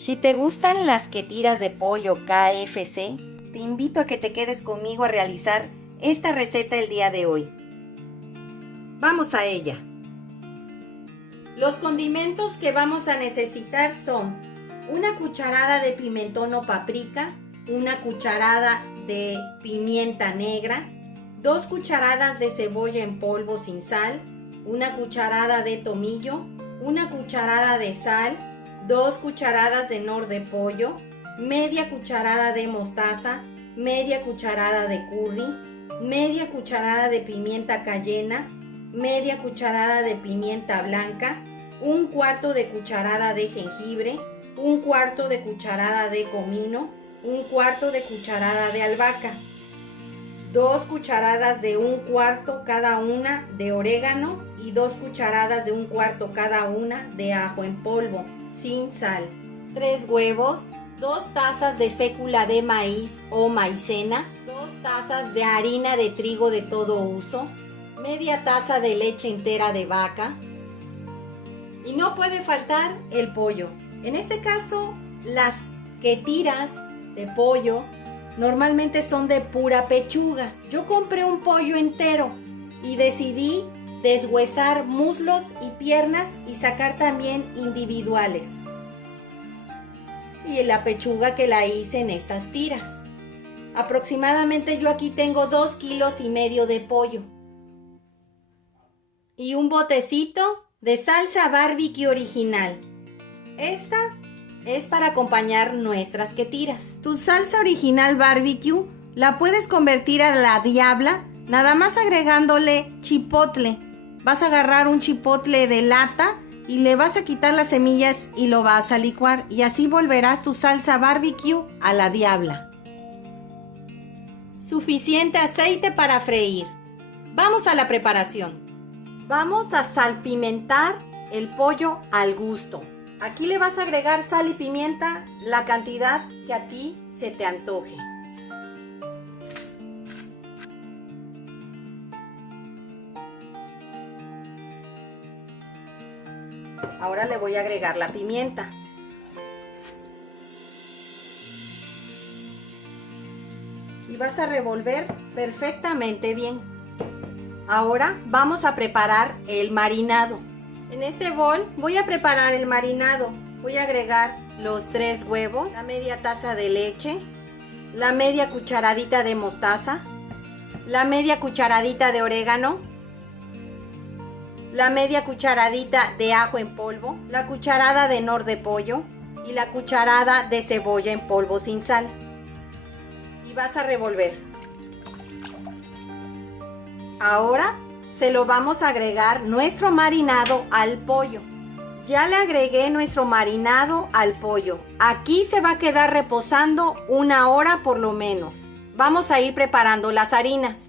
Si te gustan las tiras de pollo KFC, te invito a que te quedes conmigo a realizar esta receta el día de hoy. Vamos a ella. Los condimentos que vamos a necesitar son una cucharada de pimentón o paprika, una cucharada de pimienta negra, 2 cucharadas de cebolla en polvo sin sal, una cucharada de tomillo, una cucharada de sal, 2 cucharadas de nor de pollo, media cucharada de mostaza, media cucharada de curry, media cucharada de pimienta cayena, media cucharada de pimienta blanca, 1/4 de cucharada de jengibre, 1/4 de cucharada de comino, 1/4 de cucharada de albahaca, 2 cucharadas de 1/4 cada una de orégano y 2 cucharadas de 1/4 cada una de ajo en polvo, sin sal, 3 huevos, 2 tazas de fécula de maíz o maicena, 2 tazas de harina de trigo de todo uso, media taza de leche entera de vaca. Y no puede faltar el pollo. En este caso, las tiras de pollo normalmente son de pura pechuga. Yo compré un pollo entero y decidí deshuesar muslos y piernas y sacar también individuales. Y la pechuga que la hice en estas tiras. Aproximadamente yo aquí tengo 2,5 kilos de pollo. Y un botecito de salsa barbecue original. Esta es para acompañar nuestras tiras. Tu salsa original barbecue la puedes convertir a la diabla, nada más agregándole chipotle. Vas a agarrar un chipotle de lata y le vas a quitar las semillas y lo vas a licuar. Y así volverás tu salsa barbecue a la diabla. Suficiente aceite para freír. Vamos a la preparación. Vamos a salpimentar el pollo al gusto. Aquí le vas a agregar sal y pimienta la cantidad que a ti se te antoje. Ahora le voy a agregar la pimienta. Y vas a revolver perfectamente bien. Ahora vamos a preparar el marinado. En este bol voy a preparar el marinado. Voy a agregar los 3 huevos, la media taza de leche, la media cucharadita de mostaza, la media cucharadita de orégano, la media cucharadita de ajo en polvo, la cucharada de nor de pollo y la cucharada de cebolla en polvo sin sal. Y vas a revolver. Ahora se lo vamos a agregar nuestro marinado al pollo. Ya le agregué nuestro marinado al pollo. Aquí se va a quedar reposando 1 hora por lo menos. Vamos a ir preparando las harinas.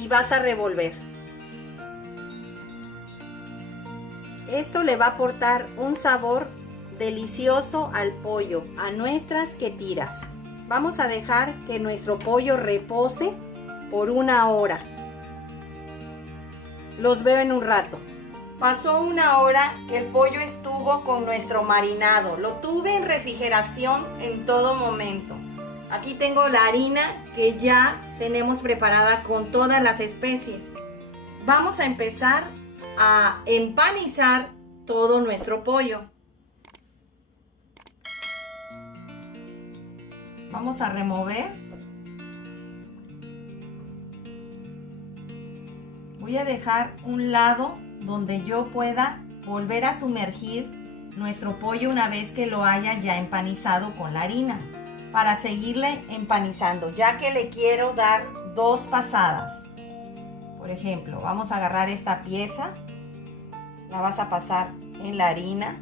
Y vas a revolver. Esto le va a aportar un sabor delicioso al pollo, a nuestras tiras. Vamos a dejar que nuestro pollo repose por 1 hora. Los veo en un rato. Pasó 1 hora que el pollo estuvo con nuestro marinado. Lo tuve en refrigeración en todo momento. Aquí tengo la harina que ya tenemos preparada con todas las especies. Vamos a empezar a empanizar todo nuestro pollo. Vamos a remover. Voy a dejar un lado donde yo pueda volver a sumergir nuestro pollo una vez que lo haya ya empanizado con la harina, para seguirle empanizando, ya que le quiero dar 2 pasadas. Por ejemplo, vamos a agarrar esta pieza, la vas a pasar en la harina.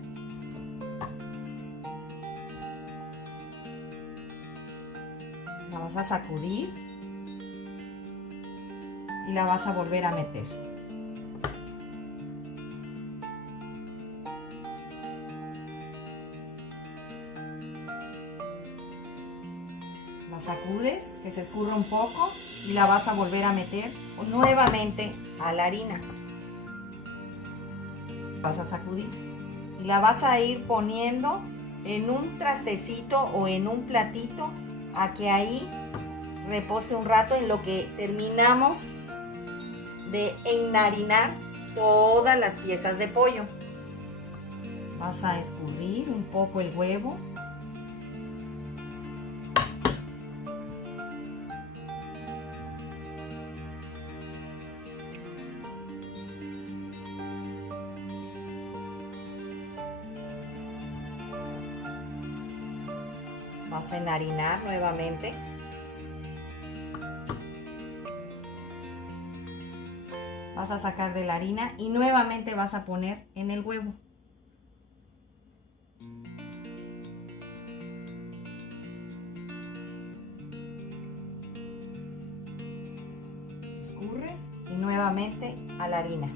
La vas a sacudir y la vas a volver a meter. La sacudes, que se escurra un poco, y la vas a volver a meter nuevamente a la harina. Vas a sacudir y la vas a ir poniendo en un trastecito o en un platito, a que ahí repose un rato en lo que terminamos de enharinar todas las piezas de pollo. Vas a escurrir un poco el huevo. Vas a enharinar nuevamente. Vas a sacar de la harina y nuevamente vas a poner en el huevo. Escurres y nuevamente a la harina.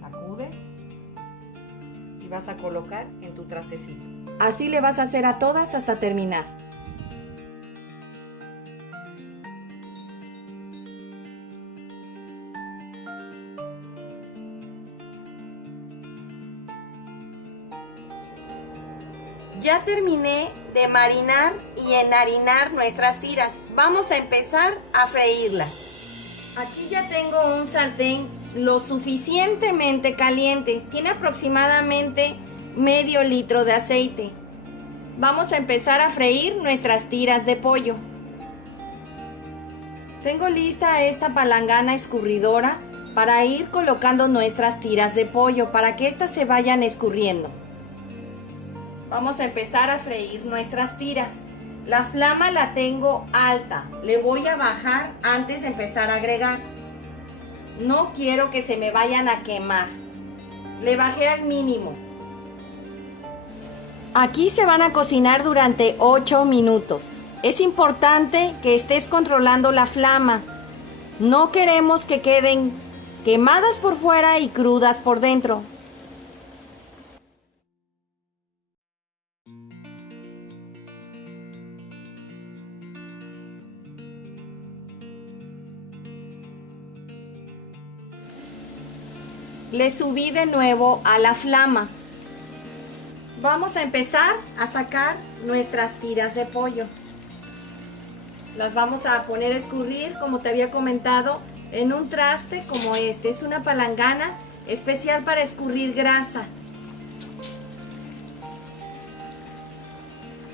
Sacudes y vas a colocar en tu trastecito. Así le vas a hacer a todas hasta terminar. Ya terminé de marinar y enharinar nuestras tiras. Vamos a empezar a freírlas. Aquí ya tengo un sartén lo suficientemente caliente. Tiene aproximadamente medio litro de aceite. Vamos a empezar a freír nuestras tiras de pollo. Tengo lista esta palangana escurridora para ir colocando nuestras tiras de pollo, para que éstas se vayan escurriendo. Vamos a empezar a freír nuestras tiras. La flama la tengo alta. Le voy a bajar antes de empezar a agregar. No quiero que se me vayan a quemar. Le bajé al mínimo. Aquí se van a cocinar durante 8 minutos. Es importante que estés controlando la flama. No queremos que queden quemadas por fuera y crudas por dentro. Le subí de nuevo a la flama. Vamos a empezar a sacar nuestras tiras de pollo. Las vamos a poner a escurrir, como te había comentado, en un traste como este. Es una palangana especial para escurrir grasa.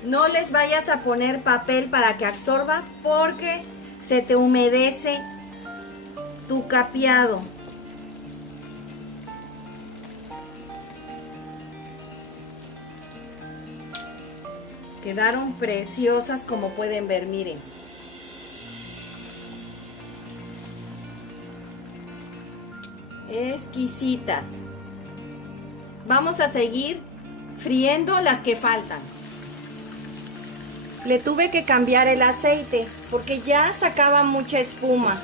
No les vayas a poner papel para que absorba, porque se te humedece tu capeado. Quedaron preciosas, como pueden ver, miren. Exquisitas. Vamos a seguir friendo las que faltan. Le tuve que cambiar el aceite porque ya sacaba mucha espuma.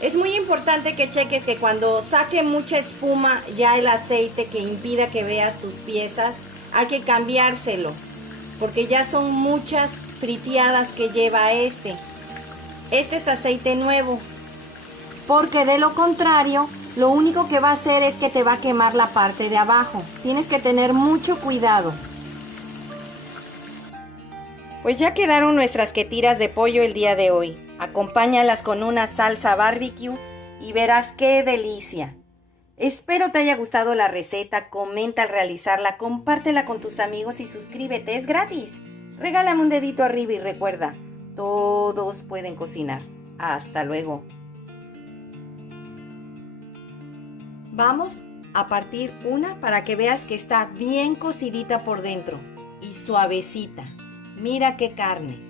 Es muy importante que cheques que cuando saque mucha espuma ya el aceite que impida que veas tus piezas, hay que cambiárselo, porque ya son muchas friteadas que lleva este. Este es aceite nuevo. porque de lo contrario, lo único que va a hacer es que te va a quemar la parte de abajo. Tienes que tener mucho cuidado. Pues ya quedaron nuestras tiras de pollo el día de hoy. Acompáñalas con una salsa barbecue y verás qué delicia. Espero te haya gustado la receta, comenta al realizarla, compártela con tus amigos y suscríbete, es gratis. Regálame un dedito arriba y recuerda, todos pueden cocinar. Hasta luego. Vamos a partir una para que veas que está bien cocidita por dentro y suavecita. Mira qué carne.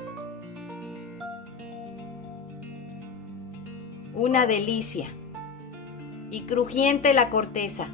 Una delicia. Y crujiente la corteza.